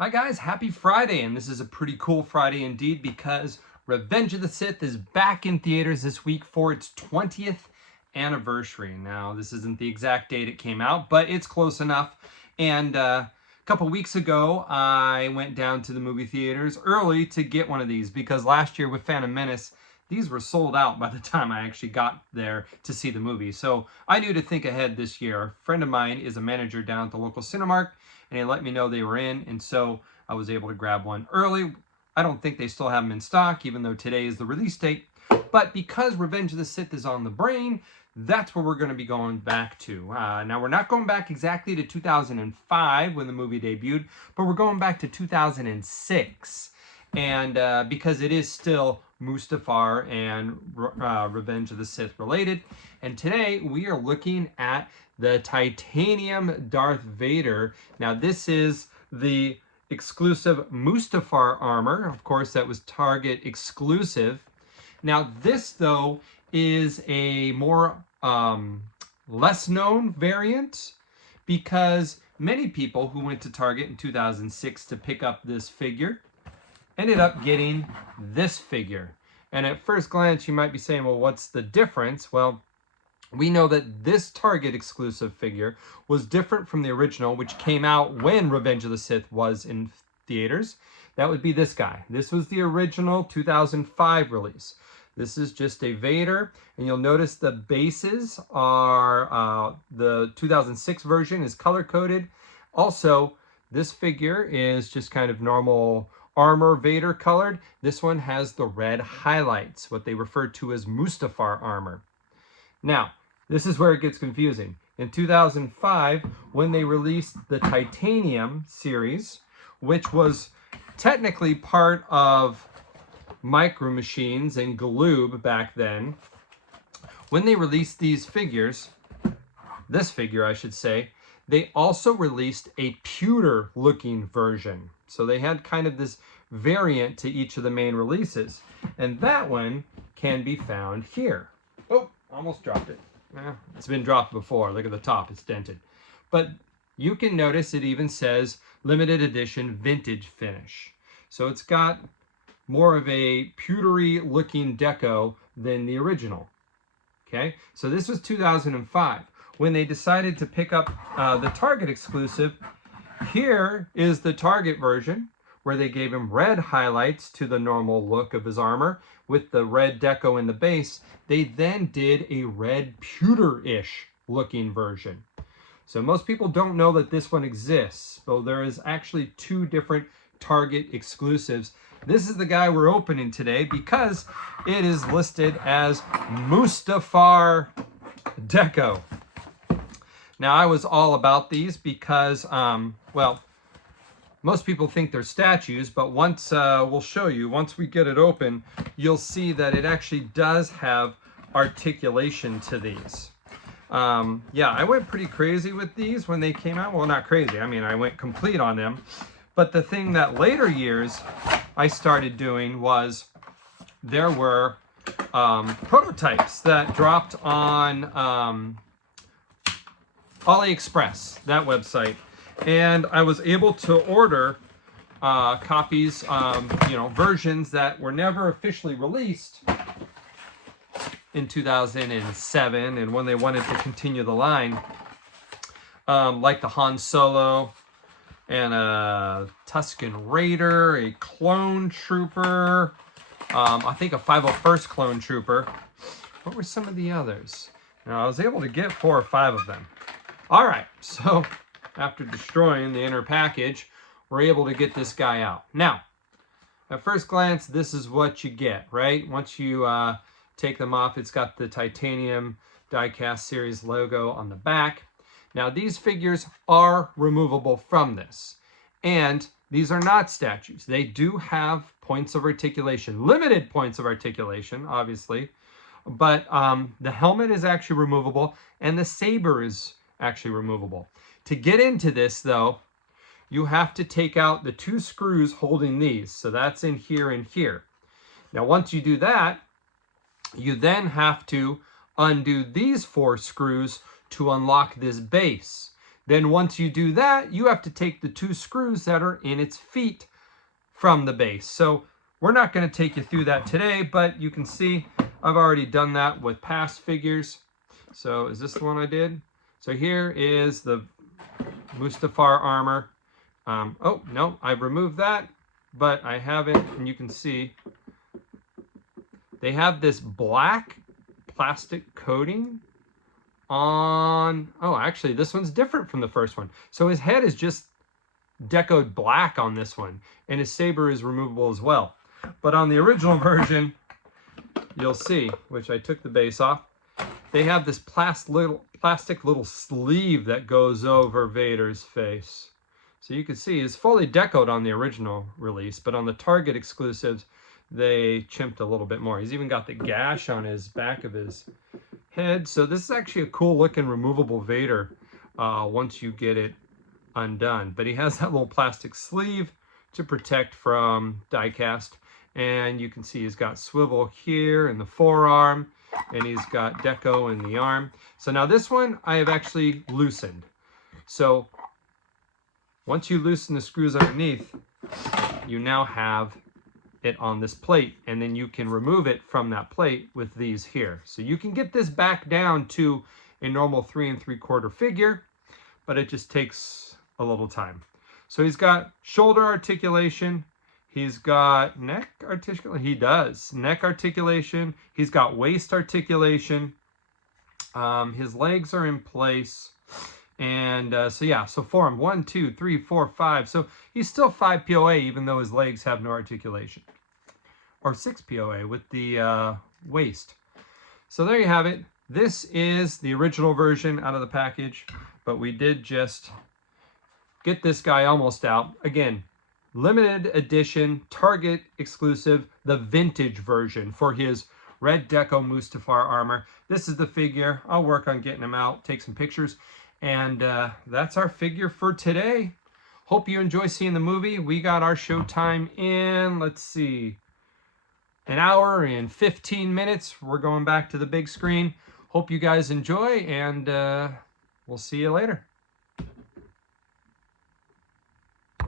Hi guys, happy Friday, and this is a pretty cool Friday indeed because Revenge of the Sith is back in theaters this week for its 20th anniversary. Now, this isn't the exact date it came out, but it's close enough. And a couple weeks ago, I went down to the movie theaters early to get one of these because last year with Phantom Menace, these were sold out by the time I actually got there to see the movie. So I knew to think ahead this year. A friend of mine is a manager down at the local Cinemark, and he let me know they were in, and so I was able to grab one early. I don't think they still have them in stock, even though today is the release date. But because Revenge of the Sith is on the brain, that's where we're going to be going back to. Now, we're not going back exactly to 2005 when the movie debuted, but we're going back to 2006. And because it is still Mustafar and Revenge of the Sith related. And today we are looking at the Titanium Darth Vader. Now this is the exclusive Mustafar Armor. Of course, that was Target exclusive. Now this, though, is a more less known variant because many people who went to Target in 2006 to pick up this figure ended up getting this figure. And at first glance, you might be saying, well, what's the difference? Well, we know that this Target exclusive figure was different from the original, which came out when Revenge of the Sith was in theaters. That would be this guy. This was the original 2005 release. This is just a Vader, and you'll notice the bases are, the 2006 version is color-coded. Also, this figure is just kind of normal armor Vader colored. This one has the red highlights, what they refer to as Mustafar armor. Now, this is where it gets confusing. In 2005, when they released the Titanium series, which was technically part of Micro Machines and Galoob back then, when they released these figures, this figure I should say, they also released a pewter looking version. So they had kind of this variant to each of the main releases. And that one can be found here. Oh, almost dropped it. It's been dropped before. Look at the top, it's dented. But you can notice it even says limited edition vintage finish. So it's got more of a pewtery looking deco than the original. Okay, so this was 2005. When they decided to pick up the Target exclusive, here is the Target version where they gave him red highlights to the normal look of his armor with the red deco in the base. They then did a red pewter-ish looking version. So most people don't know that this one exists. So there is actually two different Target exclusives. This is the guy we're opening today because it is listed as Mustafar Deco. Now, I was all about these because, well, most people think they're statues, but once we'll show you, once we get it open, you'll see that it actually does have articulation to these. Yeah, I went pretty crazy with these when they came out. Well, not crazy. I mean, I went complete on them. But the thing that later years I started doing was there were prototypes that dropped on AliExpress, that website, and I was able to order copies, versions that were never officially released in 2007, and when they wanted to continue the line, like the Han Solo and a Tusken Raider, a Clone Trooper, I think a 501st Clone Trooper. What were some of the others? Now, I was able to get 4 or 5 of them. All right, so after destroying the inner package, we're able to get this guy out. Now, at first glance, this is what you get, right? Once you take them off, it's got the Titanium Diecast series logo on the back. Now, these figures are removable from this, and these are not statues. They do have points of articulation, limited points of articulation, obviously, but the helmet is actually removable, and the saber is actually removable. To get into this, though, you have to take out the 2 screws holding these. So that's in here and here. Now, once you do that, you then have to undo these 4 screws to unlock this base. Then once you do that, you have to take the 2 screws that are in its feet from the base. So we're not going to take you through that today, but you can see I've already done that with past figures. So is this the one I did? So here is the Mustafar Armor. Oh, no, I've removed that, but I haven't, and you can see they have this black plastic coating on, oh, actually, this one's different from the first one. So his head is just decoed black on this one, and his saber is removable as well. But on the original version, you'll see, which I took the base off, they have this plastic little sleeve that goes over Vader's face. So you can see it's fully decoed on the original release, but on the Target exclusives, they chimped a little bit more. He's even got the gash on his back of his head. So this is actually a cool looking removable Vader once you get it undone. But he has that little plastic sleeve to protect from diecast. And you can see he's got swivel here in the forearm, and he's got deco in the arm. So now this one I have actually loosened. So once you loosen the screws underneath, you now have it on this plate, and then you can remove it from that plate with these here. So you can get this back down to a normal 3 3/4 figure, but it just takes a little time. So he's got shoulder articulation, he's got neck articulation, he does neck articulation, he's got waist articulation, his legs are in place, and so yeah, so forearm 1, 2, 3, 4, 5. So he's still 5 POA even though his legs have no articulation, or 6 POA with the waist. So there you have it. This is the original version out of the package, but we did just get this guy almost out. Again, limited edition, Target exclusive, the vintage version for his red deco Mustafar armor. This is the figure. I'll work on getting him out, take some pictures. And that's our figure for today. Hope you enjoy seeing the movie. We got our showtime in, let's see, an hour and 15 minutes. We're going back to the big screen. Hope you guys enjoy, and we'll see you later.